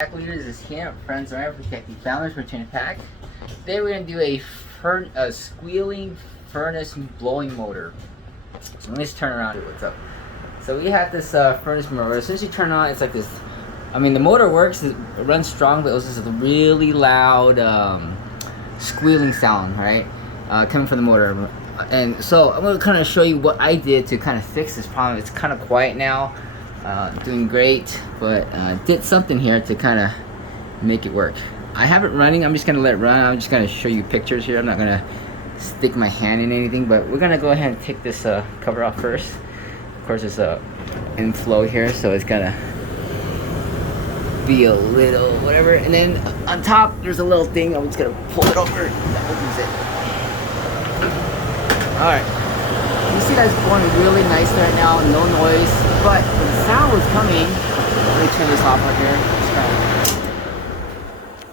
Pack leaders is here. Friends are protecting families, return pack. Today we're gonna do a squealing furnace blowing motor. So let me just turn around. What's up? So we have this furnace motor. As soon as you turn on, it's like this. I mean, the motor works. It runs strong, but it was just a really loud squealing sound, right? Coming from the motor. And so I'm gonna kind of show you what I did to kind of fix this problem. It's kind of quiet now. Doing great, but did something here to kind of make it work. I have it running. I'm just gonna let it run. I'm just gonna show you pictures here. I'm not gonna stick my hand in anything, but we're gonna go ahead and take this cover off first. Of course, it's a inflow here, so it's gonna be a little whatever. And then on top, there's a little thing. I'm just gonna pull it over. That opens it. All right. You see that's going really nice right now, no noise, but when the sound was coming, let me turn this off right here. Just kind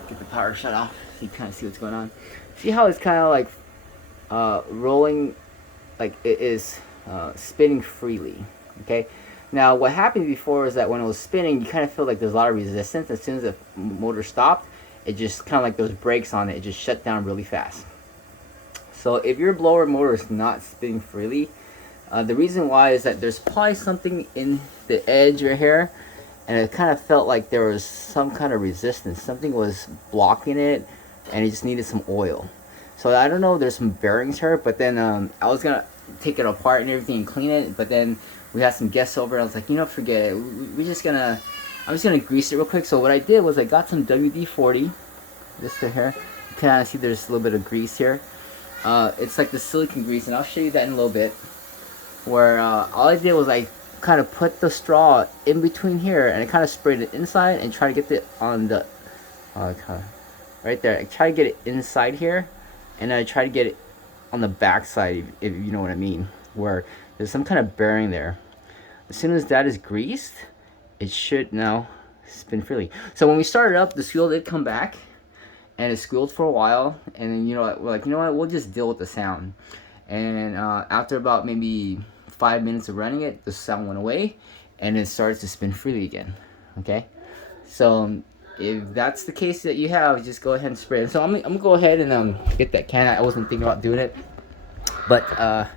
of get the power shut off so you kind of see what's going on. See how it's kind of like rolling, like it is spinning freely, okay? Now what happened before is that when it was spinning, you kind of feel like there's a lot of resistance. As soon as the motor stopped, it just kind of like those brakes on it, it just shut down really fast. So if your blower motor is not spinning freely, the reason why is that there's probably something in the edge right here, and it kind of felt like there was some kind of resistance. Something was blocking it, and it just needed some oil. So I don't know, there's some bearings here, but then I was gonna take it apart and everything and clean it, but then we had some guests over. I was like, you know, forget it. I'm just gonna grease it real quick. So what I did was I got some WD-40, this to here. You can kind of see there's a little bit of grease here. It's like the silicone grease, and I'll show you that in a little bit. Where all I did was I kind of put the straw in between here, and I kind of sprayed it inside and try to get it on the right there. I try to get it inside here, and I try to get it on the back side, if you know what I mean, where there's some kind of bearing there. As soon as that is greased, it should now spin freely. So when we started up, the squeal did come back, and it squealed for a while, and then, you know, we're like, you know what, we'll just deal with the sound. And after about maybe 5 minutes of running it, the sound went away, and it started to spin freely again. Okay, so if that's the case that you have, just go ahead and spray it. So I'm gonna go ahead and get that can. I wasn't thinking about doing it, but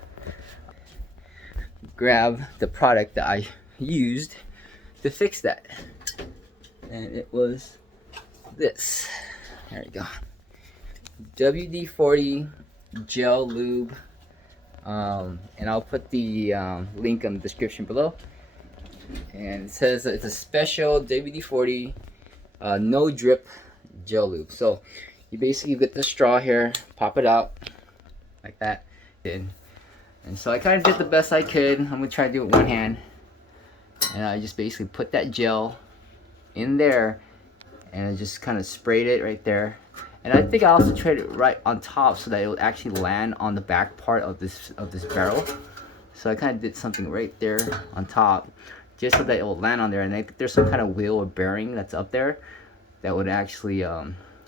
grab the product that I used to fix that, and it was this. There you go. WD-40 gel lube. And I'll put the link in the description below. And it says it's a special WD-40 no drip gel lube. So you basically get the straw here, pop it out like that, and so I kind of did the best I could. I'm gonna try to do it with one hand, and I just basically put that gel in there, and I just kind of sprayed it right there. And I think I also tried it right on top so that it would actually land on the back part of this barrel. So I kind of did something right there on top, just so that it will land on there. And I think there's some kind of wheel or bearing that's up there that would actually,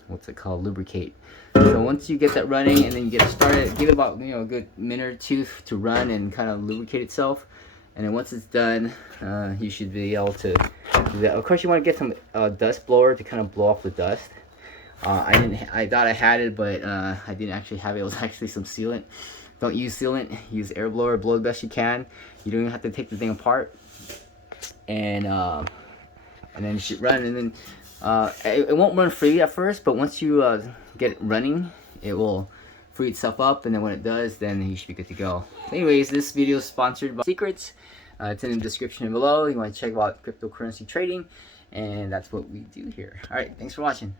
what's it called, lubricate. So once you get that running and then you get it started, give it about, you know, a good minute or two to run and kind of lubricate itself. And then once it's done, you should be able to do that. Of course, you want to get some dust blower to kind of blow off the dust. I thought I had it, but I didn't actually have it. It was actually some sealant. Don't use sealant. Use air blower. Blow the best you can. You don't even have to take the thing apart. And then it should run. And then it won't run freely at first, but once you get it running, it will free itself up. And then when it does, then you should be good to go. Anyways, this video is sponsored by Secrets. It's in the description below. You want to check out cryptocurrency trading, and that's what we do here. All right, thanks for watching.